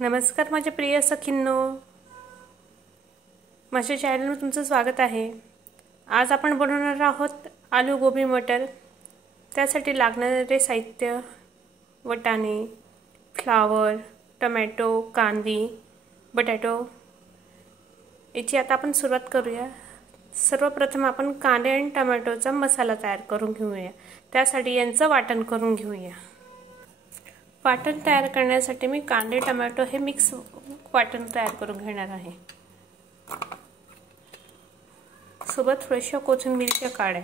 नमस्कार माझे प्रिय सखींनो, माझ्या चॅनलवर तुमचं स्वागत आहे। आज आपण बनवणार आहोत आलू गोबी मटर। त्यासाठी लागणारे साहित्य वाटाणे, फ्लावर, टोमॅटो, कांदी, बटाटो। याची आता आपण सुरुवात करूया। सर्वप्रथम आपण कांदे आणि टोमॅटोचा मसाला तयार करून घेऊया। त्यासाठी यांचं वाटण करून घेऊया। वाटण तयार करण्यासाठी मी कांदे टोमॅटो हे मिक्स वाटण तयार करून घेणार आहे। सोबत फ्रेश कोथिंबीरच्या काड्या,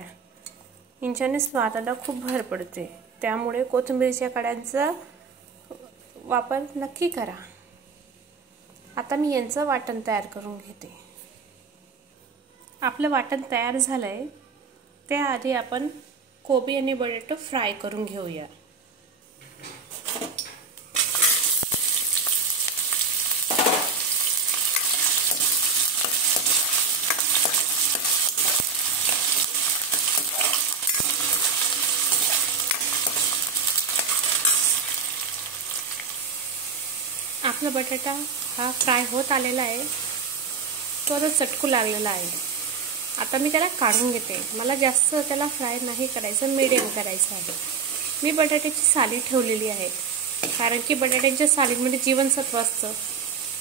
यांच्याने स्वादाला खूप भर पडते, त्यामुळे कोथिंबीरच्या काड्यांचा वापर नक्की करा। आता मी यांचं वाटण तयार करून घेते। आपलं वाटण तयार झालंय, त्याआधी आपण कोबी आणि बटाटा फ्राय करून घेऊया। आपला बटाटा हा फ्राय होत आलेला आहे, तो चटकू लागलेला आहे। आता मी त्याला काढून घेते। मला जास्त त्याला फ्राय नाही करायचं, मीडियम करायचं आहे। मी बटाट्याची साली ठेवलेली आहे, कारण की बटाट्याच्या सालीमध्ये जीवनसत्व असतं,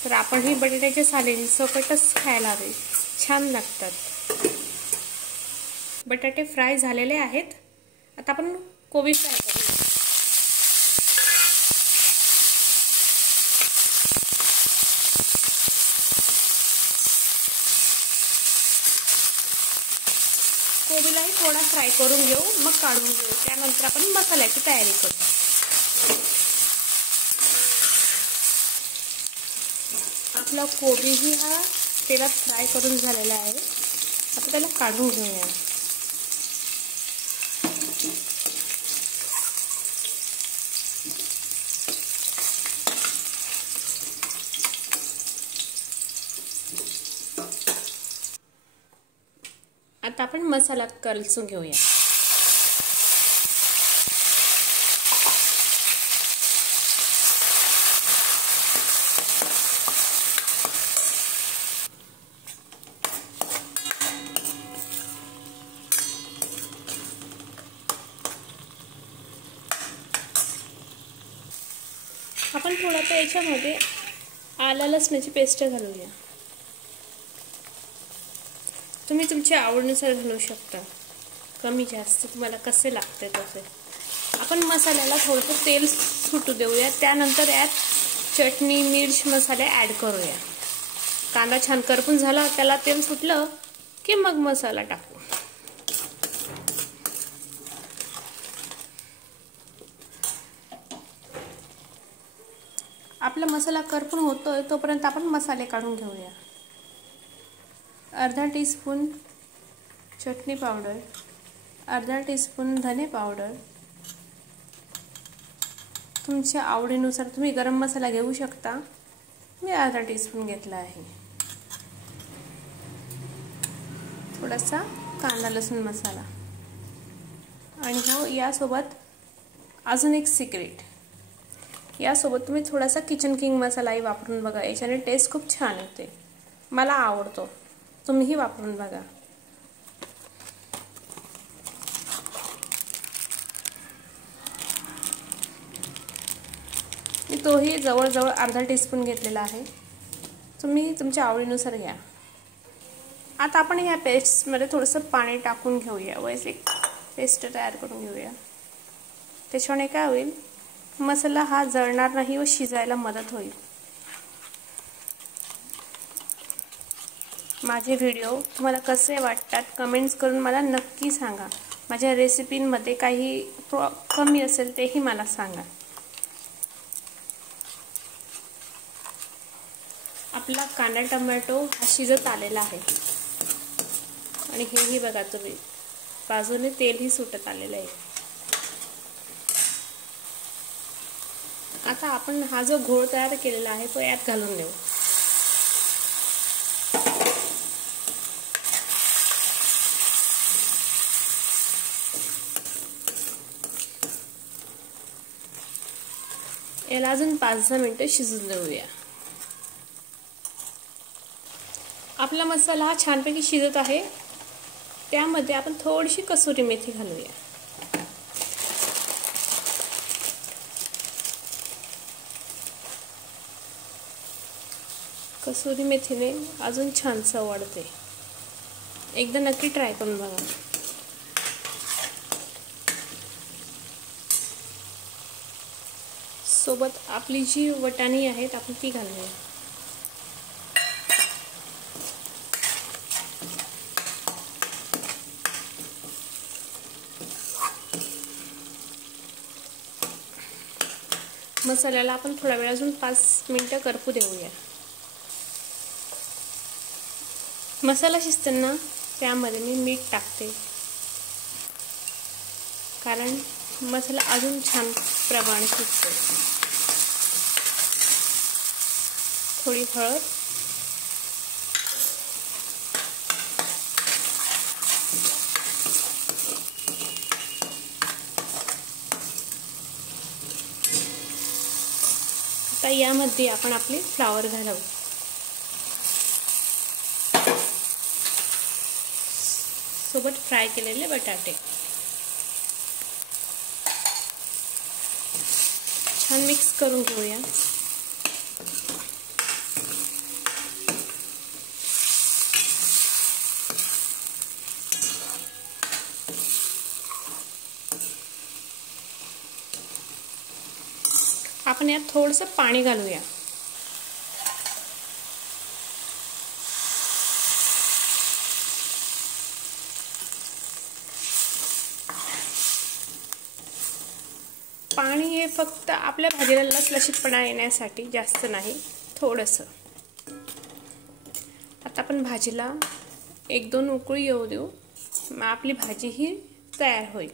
तर आपण ही बटाट्याच्या सालींसकटच खायला हवे, छान लागतात। बटाटे फ्राय झालेले आहेत। आता आपण कोबी फ्राय करूया। कोबीलाही थोडा फ्राय करून घेऊ, मग काढून घेऊ। त्यानंतर आपण मसाल्याची तयारी करू। आपला कोबीही हा तेलात फ्राय करून झालेला आहे। आता त्याला काढून घेऊया। आता आपण मसाला कलसून घेऊया। आपण थोडं याच्यामध्ये आलं लसणाची पेस्ट घालूया। तुम्ही तुमच्या आवडीनुसार घालू शकता, कमी जास्त तुम्हाला कसे लागते तसे। आपण मसाल्याला थोडंसं तेल सुटू देऊया, त्यानंतर यात चटणी, मिर्च, मसाले ॲड करूया। कांदा छान करपून झाला, त्याला तेल सुटलं की मग मसाला टाकू। आपला मसाला करपून होतोय तोपर्यंत आपण मसाले काढून घेऊया। अर्धा टीस्पून चटणी पावडर, अर्धा टीस्पून धने पावडर, तुमच्या आवडीनुसार तुम्ही गरम मसाला घेऊ शकता, मी अर्धा टीस्पून घेतला आहे। थोडासा कांदा लसूण मसाला, आणि हो यासोबत अजून एक सिक्रेट, यासोबत तुम्ही थोडासा किचन किंग मसालाही वापरून बघा, याच्याने टेस्ट खूप छान येते, मला आवडतो, तुम्हीही वापरून बघा। मी तोही जवळजवळ अर्धा टीस्पून घेतलेला आहे, तुम्ही तुमच्या आवडीनुसार घ्या। आता आपण या पेस्टमध्ये थोडंसं पाणी टाकून घेऊया व एक पेस्ट तयार करून घेऊया। त्याच्याने काय होईल, मसाला हा जळणार नाही व शिजायला मदत होईल। माझे व्हिडिओ तुम्हाला कसे वाटतात कमेंट्स करून मला नक्की सांगा। माझ्या रेसिपींमध्ये काही कमी असेल तेही मला सांगा। आपला कांदा टोमॅटो हा शिजत आलेला आहे, आणि हेही बघा तुम्ही, बाजूने तेलही सुटत आलेलं आहे। आता आपण हा जो घोळ तयार केलेला आहे तो यात घालून देऊ। याला अजून 5-10 मिनिटे शिजून देऊया। आपला मसाला हा छानपैकी शिजत आहे, त्यामध्ये आपण थोडीशी कसुरी मेथी घालूया. कसुरी मेथीने अजून छान चव वाढते. एकदा नक्की ट्राय करून बघा. सोबत आपली जी वटाणी आहेत आपण ती घालूया. मसाल्याला आपण थोडा वेळ अजून 5 मिनिटं करपू देऊया. मसाला शिजताना त्यामध्ये मी मीठ टाकते, कारण मसाला अजून छान प्रमाणे शिजतो. थोडी हळद, आता यामध्ये आपण आपले फ्लावर घालू. सोबत फ्राय केलेले बटाटे छान मिक्स करून घेऊया. आपण यात थोडंसं पाणी घालूया. पाणी हे फक्त आपल्या भाजीला लसलशीतपणा येण्यासाठी, जास्त नाही, थोडंसं. आता आपण भाजीला 1-2 उकळी येऊ देऊ, मग आपली भाजी ही तयार होईल.